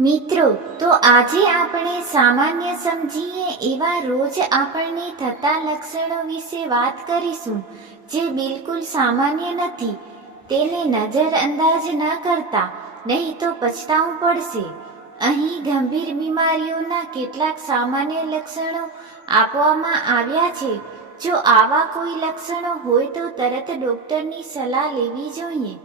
મિત્રો, તો આજે આપણે સામાન્ય સમજીએ એવા રોજ આપણને થતા લક્ષણો વિશે વાત કરીશું, જે બિલકુલ સામાન્ય નથી. તેને નજરઅંદાજ ન કરતા, નહીં તો પછતાવું પડશે. અહીં ગંભીર બીમારીઓના કેટલાક સામાન્ય લક્ષણો આપવામાં આવ્યા છે. જો આવા કોઈ લક્ષણો હોય તો તરત ડૉક્ટરની સલાહ લેવી જોઈએ.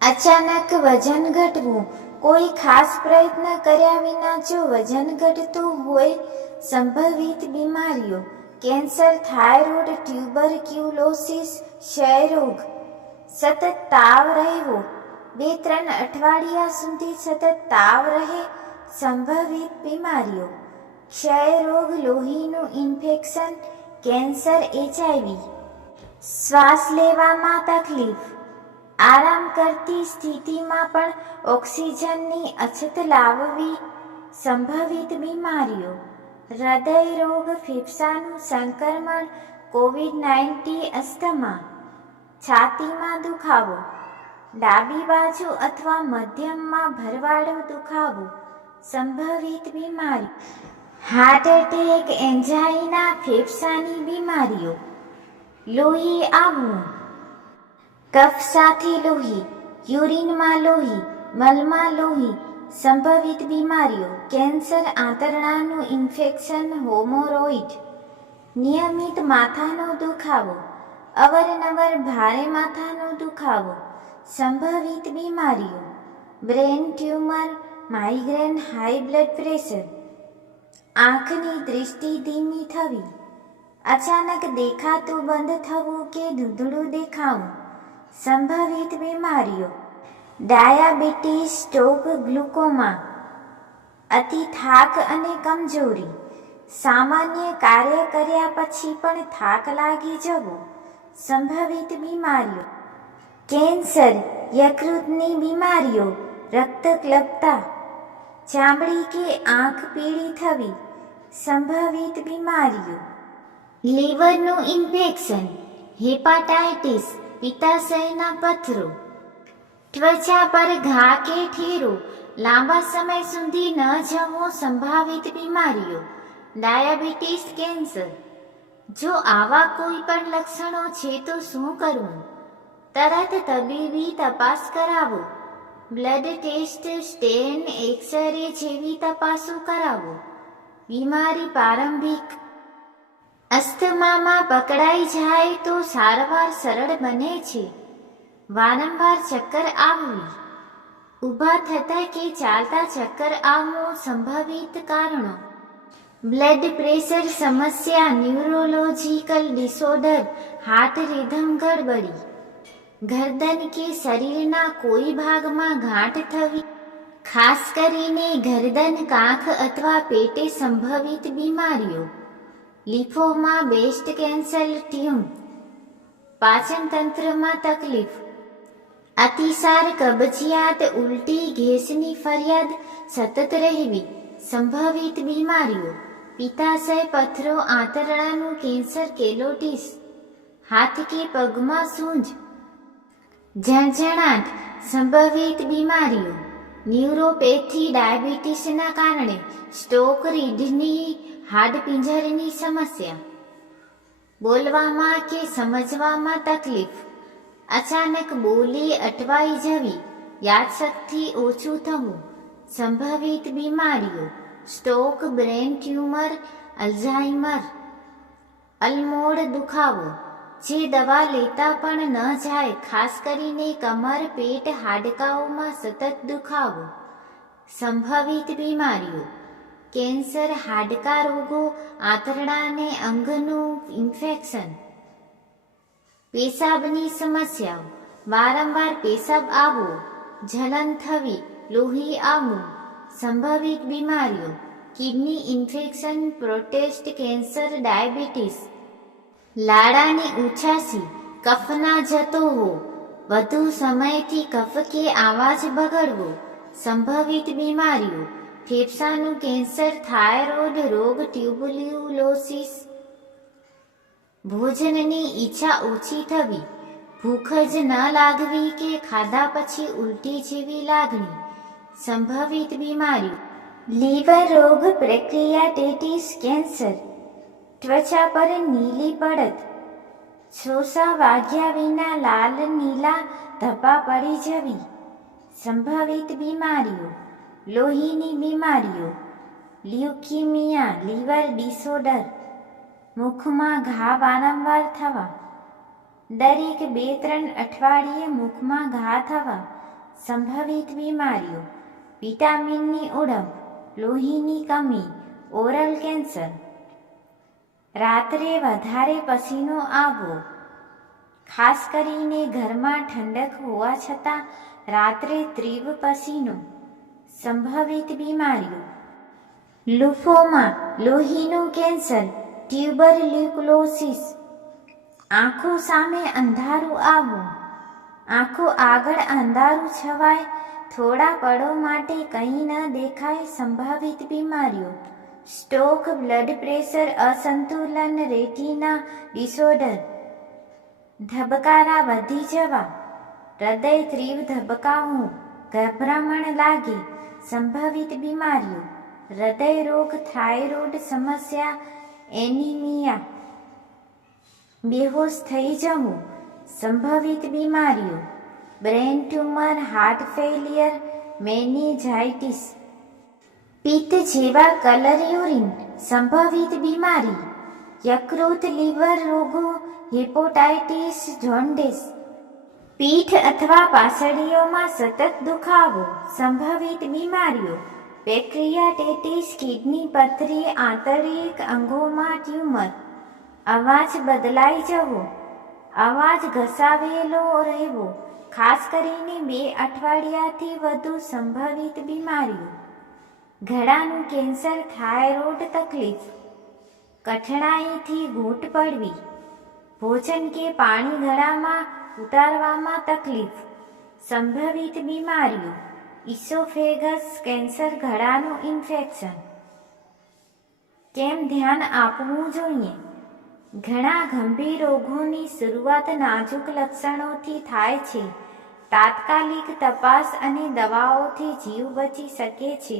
અચાનક વજન ઘટવું. કોઈ ખાસ પ્રયત્ન કર્યા વિના જો વજન ઘટતું હોય. સંભવિત બીમારીઓ: કેન્સર, થાઇરોઇડ, ટ્યુબરક્યુલોસિસ, ક્ષયરોગ. સતત તાવ રહેવો. 2-3 અઠવાડિયા સુધી સતત તાવ રહે. સંભવિત બીમારીઓ: ક્ષયરોગ, લોહીનું ઇન્ફેક્શન, કેન્સર, HIV. શ્વાસ લેવામાં તકલીફ. આરામ કરતી સ્થિતિમાં પણ ઓક્સિજનની અછત લાવવી. સંભવિત બીમારીઓ: હૃદય રોગ, ફેફસાનું સંક્રમણ, COVID-19, અસ્થમા. છાતીમાં દુખાવો. ડાબી બાજુ અથવા મધ્યમમાં ભરવાડો દુખાવો. સંભવિત બીમારી: હાર્ટ એટેક, એન્જાઇના, ફેફસાની બીમારીઓ. લોહી આવવું. કફ સાથે લોહી, યુરિનમાં લોહી, મલમાં લોહી. સંભવિત બીમારીઓ: કેન્સર, આંતરડાનું ઇન્ફેક્શન, હોમોરોઇડ. નિયમિત માથાનો દુખાવો. અવારનવાર ભારે માથાનો દુખાવો. સંભવિત બીમારીઓ: brain tumour, migraine, high blood pressure. આંખની દૃષ્ટિ ધીમી થવી. અચાનક દેખાતું બંધ થવું કે ધૂંધળું દેખાવું. સંભવિત બીમારીઓ: ડાયાબિટીસ, સ્ટ્રોક, ગ્લુકોમા. અતિ થાક અને કમજોરી. સામાન્ય કાર્ય કર્યા પછી પણ થાક લાગી જવો. સંભવિત બીમારીઓ: કેન્સર, યકૃતની બીમારીઓ, રક્તસ્વલ્પતા. ચામડી કે આંખ પીળી થવી. સંભવિત બીમારીઓ: લીવરનું ઇન્ફેક્શન, હેપાટાઇટિસ, પિત્તાશયના પથરો. ત્વચા પર ઘા કે ઠેરો. લાંબા સમય સુધી ન જવો. સંભવિત બીમારીઓ: ડાયાબિટીસ, કેન્સર. જો આવા કોઈ પણ લક્ષણો છે તો શું કરવું? તરત તબીબી તપાસ કરાવો. બ્લડ ટેસ્ટ, સ્ટેન, એક્સ-રે જેવી તપાસો કરાવો. બીમારી પ્રારંભિક. અસ્થમામાં પકડાઈ જાય તો સારવાર સરળ બને છે. વારંવાર ચક્કર આવવી. ઊભા થતા કે ચાલતા ચક્કર આવવું. સંભવિત કારણો: બ્લડ પ્રેશર સમસ્યા, ન્યુરોલોજિકલ ડિસઓર્ડર, હાર્ટ રિધમ ગડબડી. ગરદન કે શરીરના કોઈ ભાગમાં ગાંઠ થવી, ખાસ કરીને ગરદન, કાંખ અથવા પેટે. સંભવિત બીમારીઓ: લિમ્ફોમા, બ્રેસ્ટ કેન્સર, ટ્યુમર. પાચન તંત્રમાં તકલીફ. અતિસાર, કબજિયાત, ઉલટી, ગેસની ફરિયાદ સતત રહેવી. સંભવિત બીમારીઓ: પિત્તાશય, પથરો, આંતરડાનું કેન્સર, કેલોટિસ. હાથ કે પગમાં સૂજ, ઝણઝણાટ. સંભવિત બીમારીઓ: ન્યુરોપેથી, ડાયાબિટીસના કારણે સ્ટ્રોક, રીઢની હાડપિંજરની સમસ્યા. બોલવામાં કે સમજવામાં તકલીફ. અચાનક બોલી અટવાઈ જવી. યાદશક્તિ ઓછું થવું. સંભવિત બીમારીઓ: સ્ટ્રોક, બ્રેન ટ્યુમર, અલ્ઝાઇમર. અલમોડ દુખાવો, જે દવા લેતા પણ ન જાય. ખાસ કરીને કમર, પેટ, હાડકાંઓમાં સતત દુખાવો. સંભવિત બીમારીઓ: કેન્સર, હાડકા રોગો, આંતરડા અને અંગનું ઇન્ફેક્શન. પેશાબની સમસ્યાઓ: વારંવાર પેશાબ આવવો, જલન થવી, લોહી આવવું. સંભવિત બીમારીઓ: kidney infection, prostate cancer, diabetes. લાળાની ઉછાસી, કફ ના જતો હો, વધુ સમયથી કફ કે અવાજ બગડવો. સંભવિત બીમારીઓ: ફેફસાનું કેન્સર, થાઇરોઇડ રોગ, ટ્યુબરક્યુલોસિસ. ભોજનની ઈચ્છા ઓછી થવી, ભૂખ જ ન લાગવી કે ખાધા પછી ઉલટી જેવી લાગણી. સંભવિત બીમારીઓ, લીવર રોગ, પેન્ક્રિયાટાઇટિસ, કેન્સર, ત્વચા પર નીલી પડત, શ્વાસ વાગ્યા વિના લાલ નીલા ધબ્બા પડી જવી. સંભવિત બીમારીઓ, લોહીની બીમારીઓ, લ્યુકીમિયા, લીવર ડિસઓર્ડર, મુખમાં ઘા વારંવાર થવા, દરેક 2-3 અઠવાડિયે મુખમાં ઘા થવા. સંભવિત બીમારીઓ, વિટામિનની ઉણપ, લોહીની કમી, ઓરલ કેન્સર, રાત્રે વધારે પસીનો આવવો, ખાસ કરીને ઘરમાં ઠંડક હોવા છતાં રાત્રે તીવ્ર પસીનો. સંભવિત બીમારીઓ, લુફોમા, લોહીનું કેન્સર, ટ્યુબરક્યુલોસિસ, આંખો સામે અંધારું આવવું, આંખો આગળ અંધારું છવાય, થોડા પળો માટે કંઈ ન દેખાય. સંભવિત બીમારીઓ, સ્ટ્રોક, બ્લડ પ્રેશર અસંતુલન, રેટિના ડિસઓર્ડર, ધબકારા વધી જવા, હૃદય તીવ્ર ધબકાવવું, ગભરામણ લાગે. સંભવિત બીમારીઓ, હૃદય રોગ, થાઇરોઇડ સમસ્યા, એનિમિયા, બેહોશ થઈ જવું. સંભવિત બીમારીઓ, brain tumour, heart failure, meningitis, પિત્ત જેવા કલર યુરિન. સંભવિત બીમારી, યકૃત, લીવર રોગો, હેપેટાઇટિસ, જોન્ડિસ, પીઠ અથવા પાસળીઓમાં સતત દુખાવો. સંભવિત બીમારીઓ, પેન્ક્રિયાટાઇટિસ, કિડની પથરી, આંતરિક અંગોમાં ટ્યુમર, અવાજ બદલાઈ જવો, અવાજ ઘસાવેલો રહેવો, ખાસ કરીને 2 અઠવાડિયાથી વધુ. સંભવિત બીમારીઓ, ગળાનું કેન્સર, થાઇરોઇડ તકલીફ, કઠણાઈથી ઘૂંટ પડવી, ભોજન કે પાણી ગળામાં ઉતારવામાં તકલીફ. સંભવિત બીમારીઓ, ઇસોફેગસ કેન્સર, ગળાનું ઇન્ફેક્શન. કેમ ધ્યાન આપવું જોઈએ? ઘણા ગંભીર રોગોની શરૂઆત નાજુક લક્ષણોથી થાય છે. તાત્કાલિક તપાસ અને દવાઓથી જીવ બચી શકે છે.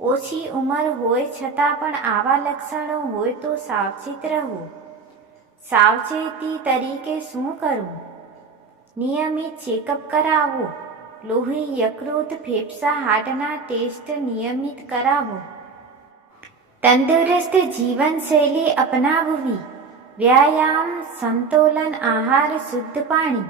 ઓછી ઉંમર હોય છતાં પણ આવા લક્ષણો હોય તો સાવચેત રહો. સાવચેતી તરીકે શું કરવું? નિયમિત ચેકઅપ કરાવો. લોહી, યકૃત, ફેફસાં, હાર્ટના ટેસ્ટ નિયમિત કરાવો. તંદુરસ્ત જીવનશૈલી અપનાવવી. વ્યાયામ, સંતુલન આહાર, શુદ્ધ પાણી.